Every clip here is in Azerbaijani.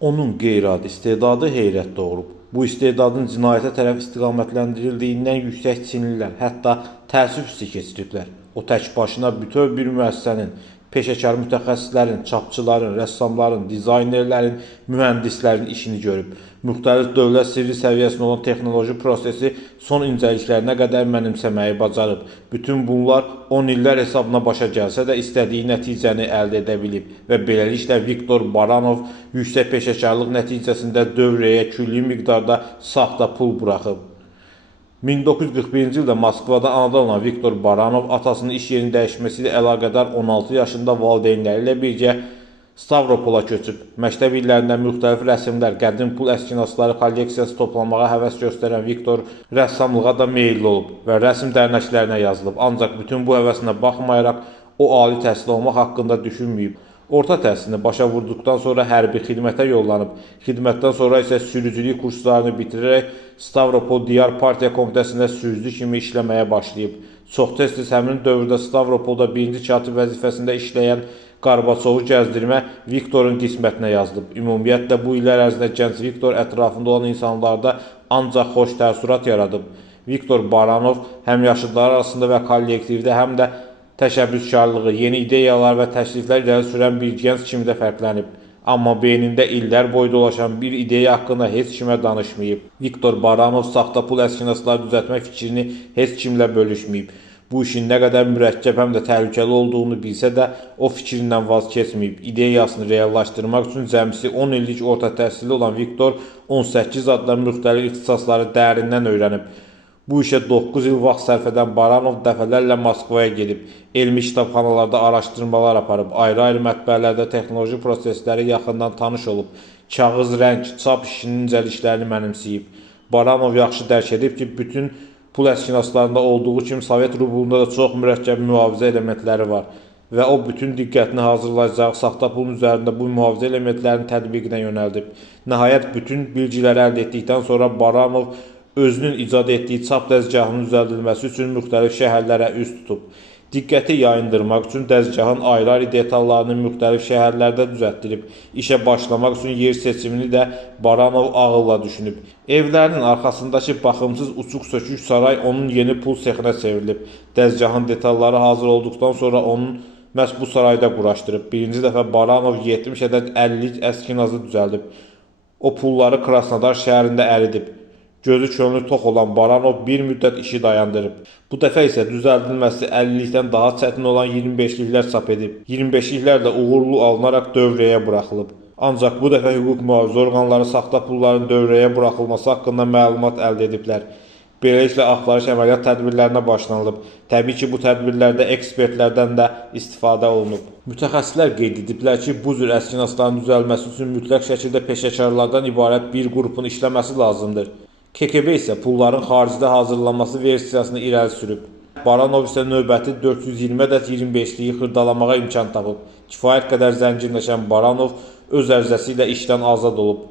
Onun qeyri-adi istedadı heyrət doğurub. Bu istedadın cinayətə tərəf istiqamətləndirildiyindən yüksək Çinlilər hətta təəssüf hissi keçiriblər. O tək başına bütöv bir müəssisənin, peşəkar mütəxəssislərin, çapçıların, rəssamların, dizaynerlərin, mühəndislərin işini görüb. Müxtəlif dövlət sirri səviyyəsində olan texnoloji prosesi son incəliklərinə qədər mənimsəməyi bacarıb. Bütün bunlar 10 illər hesabına başa gəlsə də istədiyi nəticəni əldə edə bilib və beləliklə Viktor Baranov yüksək peşəkarlıq nəticəsində dövrəyə külli miqdarda saxta pul buraxıb. 1941-ci ildə Moskvada anadan olan Viktor Baranov atasının iş yerinin dəyişməsi ilə əlaqədar 16 yaşında valideynləri ilə birgə Stavropola köçüb. Məktəb illərində müxtəlif rəsmlər, qədim pul əskinasları kolleksiyası toplamağa həvəs göstərən Viktor rəssamlığa da meyilli olub və rəsm dərnəklərinə yazılıb. Ancaq bütün bu həvəsinə baxmayaraq o ali təhsil almaq haqqında düşünməyib. Orta təhsilini başa vurduqdan sonra hərbi xidmətə yollanıb. Xidmətdən sonra isə sürücülük kurslarını bitirərək Stavropol Diyar Partiya Komitəsində sürücü kimi işləməyə başlayıb. Çox tez-tez həmin dövrdə Stavropolda birinci katib vəzifəsində işləyən Qarbaçovu gəzdirmə Viktorun qismətinə yazılıb. Ümumiyyətlə bu illər ərzində gənc Viktor ətrafında olan insanlarda ancaq xoş təəssürat yaradıb. Viktor Baranov həm yaşıdları arasında və kollektivdə, həm də təşəbbüskarlığı, yeni ideyalar və təkliflər irəli sürən bir gənc kimi də fərqlənib. Amma beynində illər boyu dolaşan bir ideya haqqında heç kimə danışmayıb. Viktor Baranov saxta pul əskinasları düzəltmək fikrini heç kimlə bölüşməyib. Bu işin nə qədər mürəkkəb həm də təhlükəli olduğunu bilsə də o fikrindən vaz keçməyib. İdeyasını reallaşdırmaq üçün cəmsi 10 illik orta təhsilli olan Viktor 18 adlı müxtəlif ixtisasları dərindən öyrənib. Bu işə 9 il vaxt sərf edən Baranov dəfələrlə Moskvaya gedib, elmi kitabxanalarda araşdırmalar aparıb, ayrı-ayrı mətbəələrdə texnoloji prosesləri yaxından tanış olub, kağız, rəng, çap işinin incəliklərini mənimsəyib. Baranov yaxşı dərk edib ki, bütün pul əskinaslarında olduğu kimi Sovet rublunda da çox mürəkkəb mühafizə elementləri var və o bütün diqqətini hazırlayacağı saxta pulun üzərində bu mühafizə elementlərinin tətbiqinə yönəldib. Nəhayət bütün bilgiləri əldə etdikdən sonra Baranov özünün icad etdiyi çap dəzgahının düzəldilməsi üçün müxtəlif şəhərlərə üz tutub. Diqqəti yayındırmaq üçün dəzgahın ayrı-ayrı detallarını müxtəlif şəhərlərdə düzəltdirib. İşə başlamaq üçün yer seçimini də Baranov ağılla düşünüb. Evlərinin arxasındakı baxımsız uçuq-sökük saray onun yeni pul sexinə çevrilib. Dəzgahın detalları hazır olduqdan sonra onun məhz bu sarayda quraşdırıb. Birinci dəfə Baranov 70 ədəd 50-lik əskinazı düzəldib. O pulları Krasnodar şəhərində əridib. Gözü könlü tox olan Baranov bir müddət işi dayandırıb. Bu dəfə isə düzəldilməsi 50-likdən daha çətin olan 25-liklər çap edib. 25-liklər də uğurlu alınaraq dövrəyə buraxılıb. Ancaq bu dəfə hüquq mühafizə orqanları saxta pulların dövrəyə buraxılması haqqında məlumat əldə ediblər. Beləliklə axtarış əməliyyat tədbirlərinə başlanılıb. Təbii ki, bu tədbirlərdə ekspertlərdən də istifadə olunub. Mütəxəssislər qeyd ediblər ki, bu cür əskinasların düzəlməsi üçün mütləq şəkildə peşəkarlardan ibarət bir qrupun işləməsi lazımdır. KGB isə pulların xaricdə hazırlanması versiyasını irəli sürüb. Baranov isə növbəti 420 ədəd 25-liyi xırdalamağa imkan tapıb. Kifayət qədər zənginləşən Baranov öz ərizəsi ilə işdən azad olub.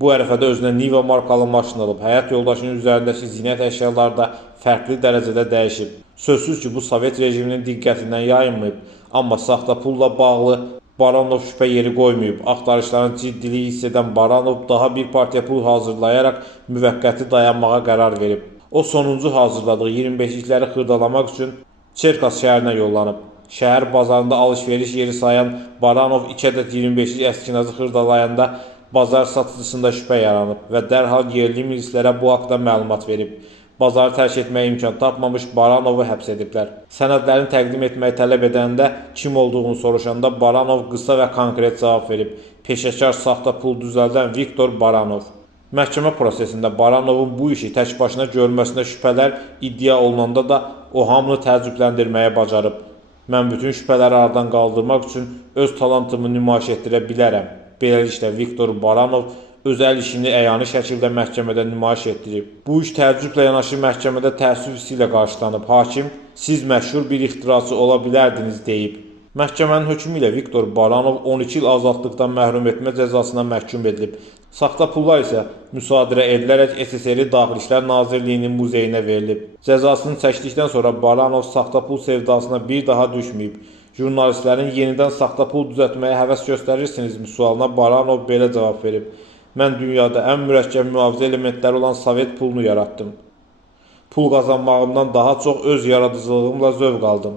Bu ərəfədə özünə Niva markalı maşın alıb. Həyat yoldaşının üzərindəki zinət əşyaları da fərqli dərəcədə dəyişib. Sözsüz ki, bu Sovet rejiminin diqqətindən yayınmayıb. Amma saxta pulla bağlı Baranov şübhə yeri qoymayıb. Axtarışların ciddiliyi hiss edən Baranov daha bir partiya pul hazırlayaraq müvəqqəti dayanmağa qərar verib. O sonuncu hazırladığı 25-likləri xırdalamaq üçün Çerkas şəhərinə yollanıb. Şəhər bazarında alış-veriş yeri sayan Baranov 2 ədəd 25-lik əskinazı xırdalayanda bazar satıcısında şübhə yaranıb və dərhal yerli milislərə bu haqda məlumat verib. Bazarı tərk etməyə imkan tapmamış Baranovu həbs ediblər. Sənədlərini təqdim etməyi tələb edəndə kim olduğunu soruşanda Baranov qısa və konkret cavab verib. Peşəkar saxta pul düzəldən Viktor Baranov. Məhkəmə prosesində Baranovun bu işi tək başına görməsində şübhələr iddia olunanda da o hamını təəccübləndirməyə bacarıb. Mən bütün şübhələri aradan qaldırmaq üçün öz talantımı nümayiş etdirə bilərəm. Beləliklə Viktor Baranov öz əl işini əyani şəkildə məhkəmədə nümayiş etdirib. Bu iş təəccüblə yanaşı məhkəmədə təəssüf hissi ilə qarşılanıb. Hakim, siz məşhur bir ixtiraçı ola bilərdiniz deyib. Məhkəmənin hökmü ilə Viktor Baranov 12 il azadlıqdan məhrum etmə cəzasına məhkum edilib. Saxta pullar isə müsadirə edilərək SSR Daxili İşlər Nazirliyinin muzeyinə verilib. Cəzasını çəkdikdən sonra Baranov saxta pul sevdasına bir daha düşməyib. Jurnalistlərin yenidən saxta pul düzəltməyə həvəs göstərirsinizmi sualına Baranov belə cavab verib. Mən dünyada ən mürəkkəb mühafizə elementləri olan Sovet pulunu yaratdım. Pul qazanmağımdan daha çox öz yaradıcılığımla zövq aldım.